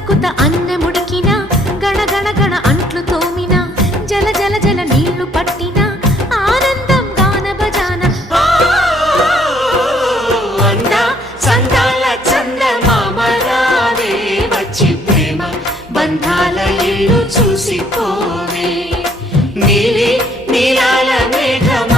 కుత అన్నె ముడికిన గణ గణ గణ అంట్లు తోమిన జల జల జల నీళ్ళు పట్టిన ఆనందం గాన భజాన. సంతాల చంద మామరావే వచ్చి బంధాల ఇల్లు చూసిపోవే నీలి నీలాల మేఘం